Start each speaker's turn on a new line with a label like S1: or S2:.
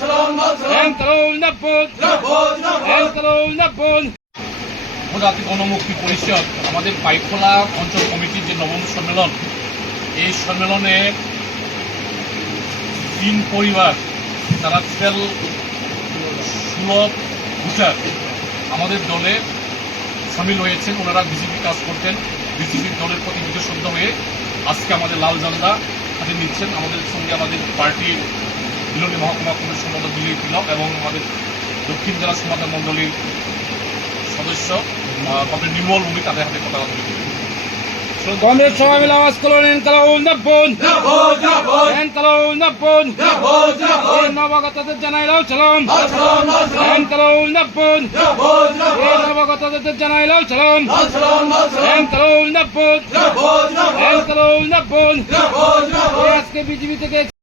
S1: সালাম.
S2: জাতি গণমুক্তি পরিষদ আমাদের পাইখোলা অঞ্চল কমিটির যে নবম সম্মেলন এই সম্মেলনে তিন পরিবার তারা ফেল সুলভ ভুটার আমাদের দলে সামিল হয়েছেন। ওনারা বিজেপি কাজ করতেন। বিজেপির দলের প্রতি বিশেষজ্ঞ হয়ে আজকে আমাদের লাল ঝান্ডা হাতে নিচ্ছেন আমাদের সঙ্গে আমাদের পার্টির বিলনী মহকুমা কমিটির বিজয় তিলক এবং আমাদের দক্ষিণ জেলা সমাধান মণ্ডলীর সদস্য ডক্টর নির্মল ভূমি তাদের হাতে কথা
S1: কংগ্রেস সবাই মিলে আওয়াজ করুন. নবাগতদের জানাইল সালাম. নবাগতদের জানাইল সালাম. Enkalon Napun. আজকে বিজেপি থেকে